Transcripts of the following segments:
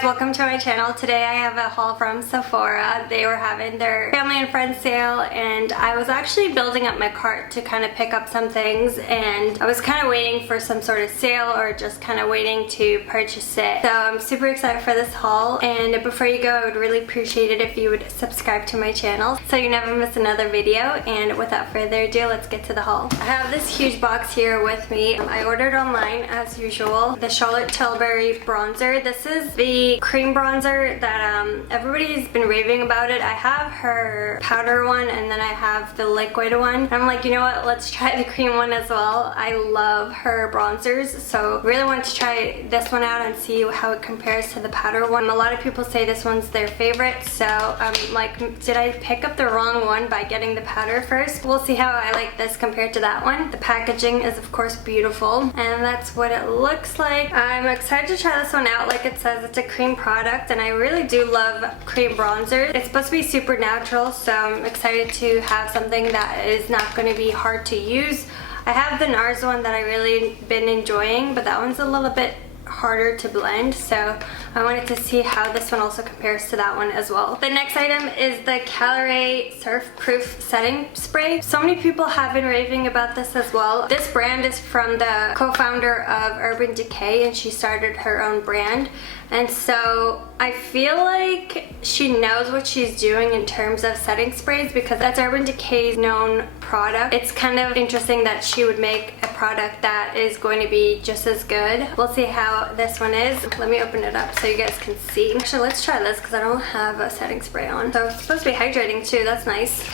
guys, welcome to my channel. Today I have a haul from Sephora. They were having their family and friends sale and I was actually building up my cart to kind of pick up some things, and I was kind of waiting for some sort of sale or just kind of waiting to purchase it. So I'm super excited for this haul, and before you go I would really appreciate it if you would subscribe to my channel so you never miss another video. And without further ado, let's get to the haul. I have this huge box here with me. I ordered online as usual. The Charlotte Tilbury bronzer. This is the cream bronzer that everybody's been raving about it. I have her powder one and then I have the liquid one. I'm like, you know what, let's try the cream one as well. I love her bronzers, so really wanted to try this one out and see how it compares to the powder one. A lot of people say this one's their favorite, so I'm like, did I pick up the wrong one by getting the powder first? We'll see how I like this compared to that one. The packaging is of course beautiful, and that's what it looks like. I'm excited to try this one out. Like it says, it's a cream product and I really do love cream bronzers. It's supposed to be super natural, so I'm excited to have something that is not going to be hard to use. I have the NARS one that I really been enjoying, but that one's a little bit harder to blend, so I wanted to see how this one also compares to that one as well. The next item is the Caliray Surfproof setting spray. So many people have been raving about this as well. This brand is from the co-founder of Decay, and she started her own brand, and so I feel like she knows what she's doing in terms of setting sprays, because that's Decay's known product. It's kind of interesting that she would make a product that is going to be just as good. We'll see how this one is. Let me open it up so you guys can see. Actually, let's try this because I don't have a setting spray on. So it's supposed to be hydrating too. That's nice.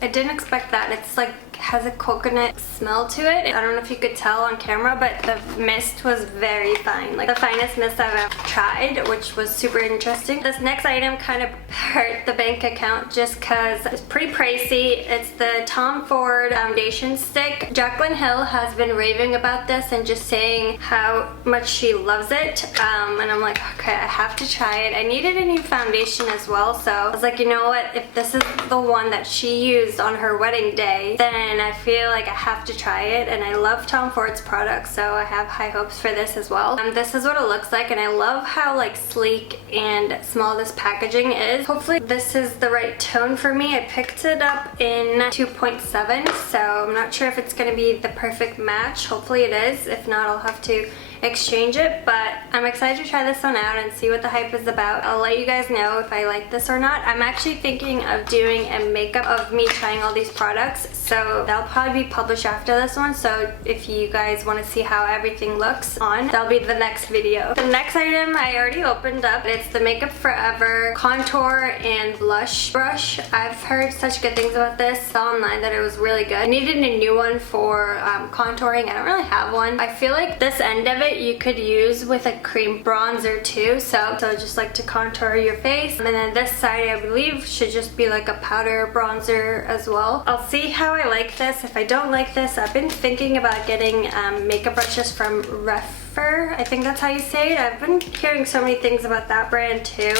I didn't expect that. It's like has a coconut smell to it. I don't know if you could tell on camera, but the mist was very fine. Like the finest mist I've ever tried, which was super interesting. This next item kind of hurt the bank account just because it's pretty pricey. It's the Tom Ford foundation stick. Jaclyn Hill has been raving about this and just saying how much she loves it. And I'm like, okay, I have to try it. I needed a new foundation as well, so I was like, you know what? If this is the one that she used on her wedding day, then I feel like I have to try it, and I love Tom Ford's products, so I have high hopes for this as well. This is what it looks like, and I love how like sleek and small this packaging is. Hopefully this is the right tone for me. I picked it up in 2.7, so I'm not sure if it's going to be the perfect match. Hopefully it is. If not, I'll have to exchange it, but I'm excited to try this one out and see what the hype is about. I'll let you guys know if I like this or not. I'm actually thinking of doing a makeup of me trying all these products, so that'll probably be published after this one, so if you guys want to see how everything looks on, that'll be the next video. The next item I already opened up. It's the Makeup Forever contour and blush brush. I've heard such good things about this. Saw online that it was really good. I needed a new one for contouring. I don't really have one. I feel like this end of it you could use with a cream bronzer too, so just like to contour your face. And then this side I believe should just be like a powder bronzer as well. I'll see how I like this. If I don't like this, I've been thinking about getting makeup brushes from REFY. I think that's how you say it. I've been hearing so many things about that brand too,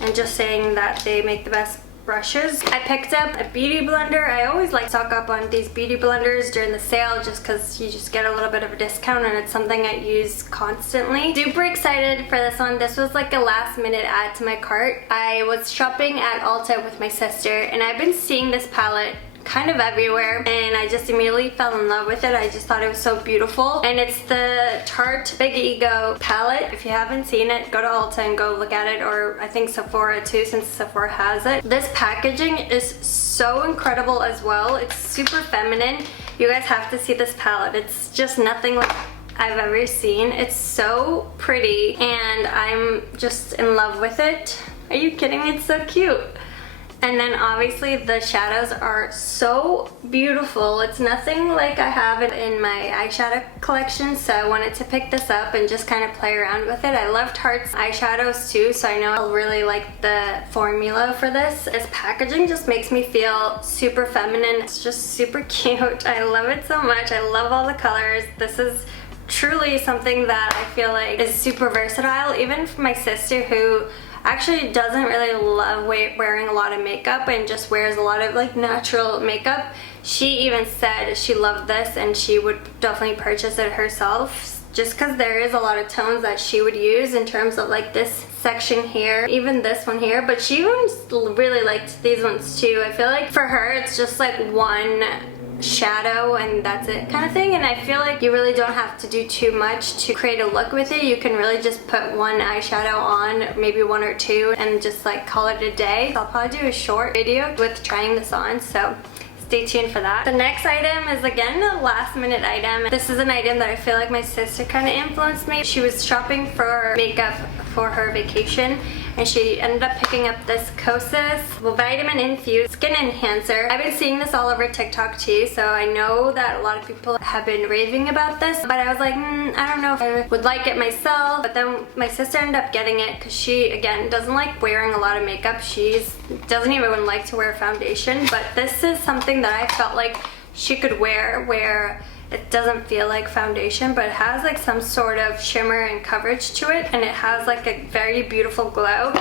and just saying that they make the best brushes. I picked up a beauty blender. I always like to stock up on these beauty blenders during the sale just because you just get a little bit of a discount, and it's something I use constantly. Super excited for this one. This was like a last minute add to my cart. I was shopping at Ulta with my sister and I've been seeing this palette kind of everywhere, and I just immediately fell in love with it. I just thought it was so beautiful, and it's the Tarte Big Ego palette. If you haven't seen it, go to Ulta and go look at it, or I think Sephora too, since Sephora has it. This packaging is so incredible as well. It's super feminine. You guys have to see this palette. It's just nothing like I've ever seen. It's so pretty and I'm just in love with it. Are you kidding me? It's so cute. And then obviously the shadows are so beautiful. It's nothing like I have it in my eyeshadow collection, so I wanted to pick this up and just kind of play around with it. I love Tarte's eyeshadows too, so I know I'll really like the formula for this. This packaging just makes me feel super feminine. It's just super cute. I love it so much. I love all the colors. This is truly something that I feel like is super versatile, even for my sister who actually doesn't really love wearing a lot of makeup and just wears a lot of like natural makeup. She even said she loved this and she would definitely purchase it herself. just because there is a lot of tones that she would use in terms of like this section here, even this one here, but she really liked these ones too. I feel like for her it's just like one shadow and that's it kind of thing, and I feel like you really don't have to do too much to create a look with it. You can really just put one eyeshadow on, maybe one or two, and just like call it a day. I'll probably do a short video with trying this on, so stay tuned for that. The next item is again a last minute item. This is an item that I feel like my sister kind of influenced me. She was shopping for makeup for her vacation and she ended up picking up this Kosas Vitamin-Infused Skin Enhancer. I've been seeing this all over TikTok too, so I know that a lot of people have been raving about this, but I was like, I don't know if I would like it myself. But then my sister ended up getting it because she, again, doesn't like wearing a lot of makeup. She doesn't even like to wear foundation, but this is something that I felt like she could wear where it doesn't feel like foundation, but it has like some sort of shimmer and coverage to it, and it has like a very beautiful glow.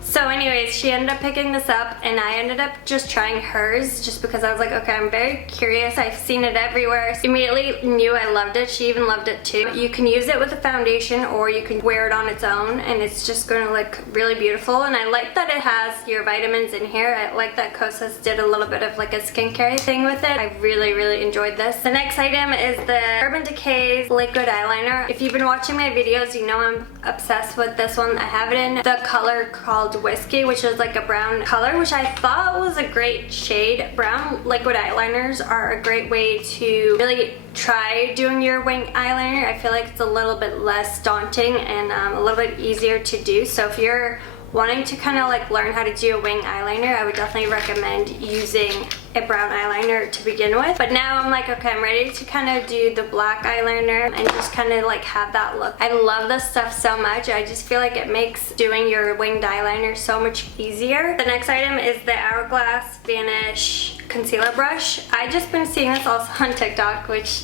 So anyways, she ended up picking this up and I ended up just trying hers just because I was like, okay, I'm very curious. I've seen it everywhere. Immediately knew I loved it. She even loved it too. You can use it with a foundation or you can wear it on its own and it's just going to look really beautiful. And I like that it has your vitamins in here. I like that Kosas did a little bit of like a skincare thing with it. I really enjoyed this. The next item is the Urban Decay's liquid eyeliner. If you've been watching my videos, you know I'm obsessed with this one. I have it in the color called Whiskey, which is like a brown color, which I thought was a great shade. Brown liquid eyeliners are a great way to really try doing your wing eyeliner. I feel like it's a little bit less daunting and a little bit easier to do. So if you're wanting to kind of like learn how to do a wing eyeliner, I would definitely recommend using a brown eyeliner to begin with. But now I'm like, okay, I'm ready to kind of do the black eyeliner and just kind of like have that look. I love this stuff so much. I just feel like it makes doing your winged eyeliner so much easier. The next item is the Hourglass Vanish concealer brush. I just been seeing this also on TikTok, which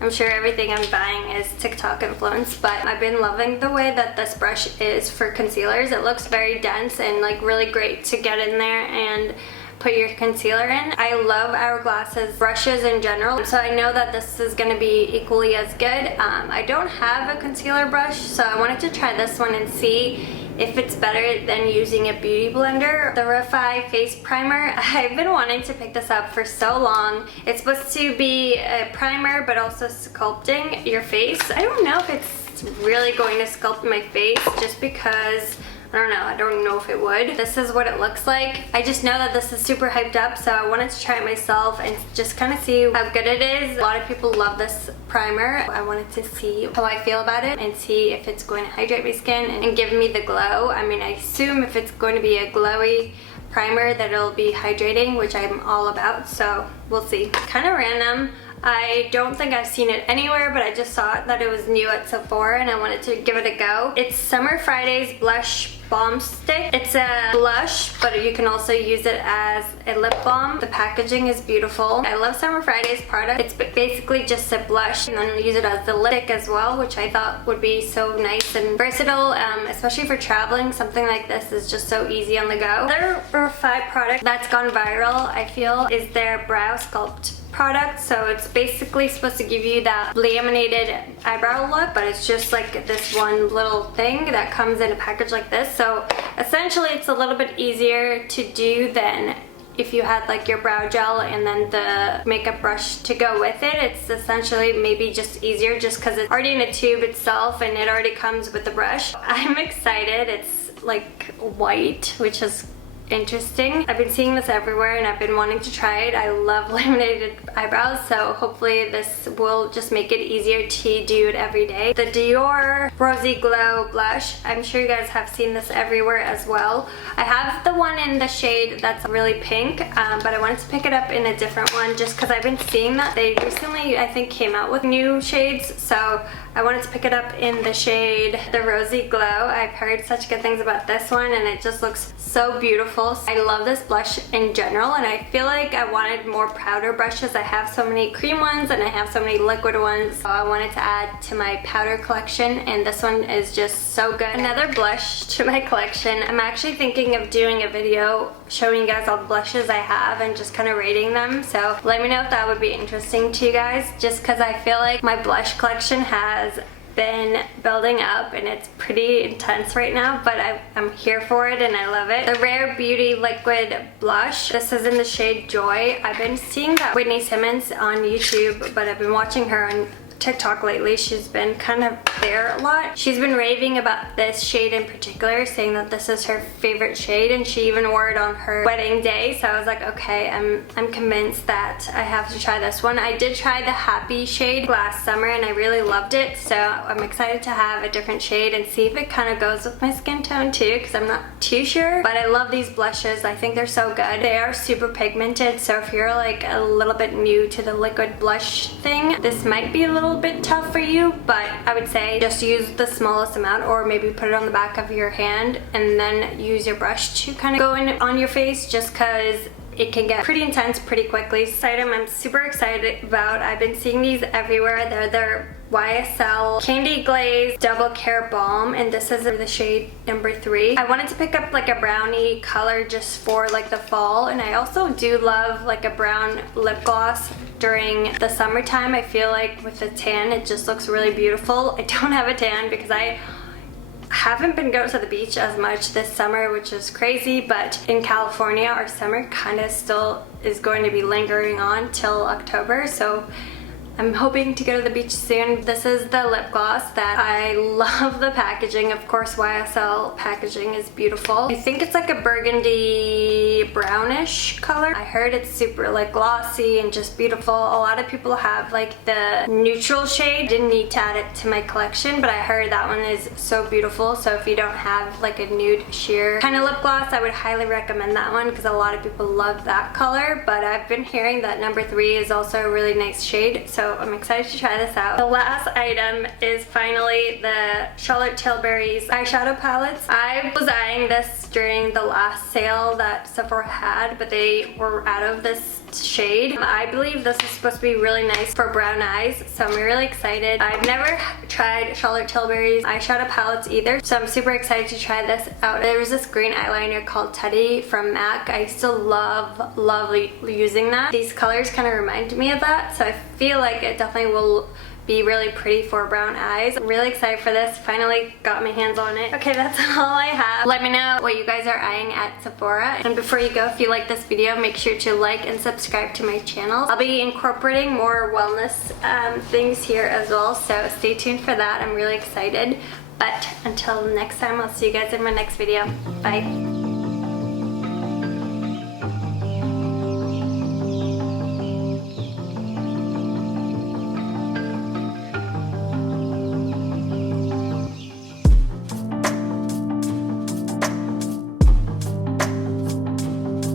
I'm sure everything I'm buying is TikTok influenced, but I've been loving the way that this brush is for concealers. It looks very dense and like really great to get in there and put your concealer in. I love Hourglass's brushes in general, so I know that this is going to be equally as good. I don't have a concealer brush, so I wanted to try this one and see if it's better than using a beauty blender. The REFY face primer, I've been wanting to pick this up for so long. It's supposed to be a primer but also sculpting your face. I don't know if it's really going to sculpt my face just because I don't know if it would. This is what it looks like. I just know that this is super hyped up, so I wanted to try it myself and just kind of see how good it is. A lot of people love this primer. I wanted to see how I feel about it and see if it's going to hydrate my skin and give me the glow. I mean, I assume if it's going to be a glowy primer that it'll be hydrating, which I'm all about, so we'll see. Kind of random. I don't think I've seen it anywhere, but I just saw it that it was new at Sephora and I wanted to give it a go. It's Summer Fridays Blush Balm Stick. It's a blush, but you can also use it as a lip balm. The packaging is beautiful. I love Summer Fridays product. It's basically just a blush and then use it as the lipstick as well, which I thought would be so nice and versatile, especially for traveling. Something like this is just so easy on the go. Another REFY product that's gone viral, I feel, is their Brow Sculpt product. So it's basically supposed to give you that laminated eyebrow look, but it's just like this one little thing that comes in a package like this. So essentially it's a little bit easier to do than if you had like your brow gel and then the makeup brush to go with it. It's essentially maybe just easier just because it's already in a tube itself and it already comes with the brush. I'm excited. It's like white, which is interesting. I've been seeing this everywhere and I've been wanting to try it. I love laminated eyebrows, so hopefully this will just make it easier to do it every day. The Dior Rosy Glow Blush, I'm sure you guys have seen this everywhere as well. I have the one in the shade that's really pink, but I wanted to pick it up in a different one just because I've been seeing that they recently, I think, came out with new shades, so I wanted to pick it up in the shade the Rosy Glow. I've heard such good things about this one and it just looks so beautiful. I love this blush in general and I feel like I wanted more powder brushes. I have so many cream ones and I have so many liquid ones, so I wanted to add to my powder collection and this one is just so good. Another blush to my collection. I'm actually thinking of doing a video showing you guys all the blushes I have and just kind of rating them, so let me know if that would be interesting to you guys, just because I feel like my blush collection has been building up and it's pretty intense right now, but I'm here for it and I love it. The Rare Beauty Liquid Blush. This is in the shade Joy. I've been seeing that Whitney Simmons on YouTube, but I've been watching her on TikTok lately. She's been kind of there a lot. She's been raving about this shade in particular, saying that this is her favorite shade, and she even wore it on her wedding day. So I was like, okay, I'm convinced that I have to try this one. I did try the Happy shade last summer and I really loved it, so I'm excited to have a different shade and see if it kind of goes with my skin tone too, because I'm not too sure. But I love these blushes. I think they're so good. They are super pigmented, so if you're like a little bit new to the liquid blush thing, this might be a little bit tough for you, but I would say just use the smallest amount, or maybe put it on the back of your hand and then use your brush to kind of go in on your face, just because it can get pretty intense pretty quickly. This item I'm super excited about. I've been seeing these everywhere. They're their YSL Candy Glaze Double Care Balm, and this is the shade number 3. I wanted to pick up like a brownie color just for like the fall, and I also do love like a brown lip gloss during the summertime. I feel like with the tan it just looks really beautiful. I don't have a tan because I haven't been going to the beach as much this summer, which is crazy, but in California our summer kind of still is going to be lingering on till October, so I'm hoping to go to the beach soon. This is the lip gloss that I love the packaging. Of course, YSL packaging is beautiful. I think it's like a burgundy brownish color. I heard it's super like glossy and just beautiful. A lot of people have like the neutral shade. Didn't need to add it to my collection, but I heard that one is so beautiful. So if you don't have like a nude sheer kind of lip gloss, I would highly recommend that one because a lot of people love that color. But I've been hearing that number 3 is also a really nice shade, so I'm excited to try this out. The last item is finally the Charlotte Tilbury's eyeshadow palettes. I was eyeing this during the last sale that Sephora had, but they were out of this shade. I believe this is supposed to be really nice for brown eyes, so I'm really excited. I've never tried Charlotte Tilbury's eyeshadow palettes either, so I'm super excited to try this out. There was this green eyeliner called Teddy from MAC. I still love using that. These colors kind of remind me of that, so I feel like it definitely will be really pretty for brown eyes. I'm really excited for this. Finally got my hands on it. Okay, that's all I have. Let me know what you guys are eyeing at Sephora. And before you go, if you like this video, make sure to like and subscribe to my channel. I'll be incorporating more wellness things here as well, so stay tuned for that. I'm really excited. But until next time, I'll see you guys in my next video. Bye.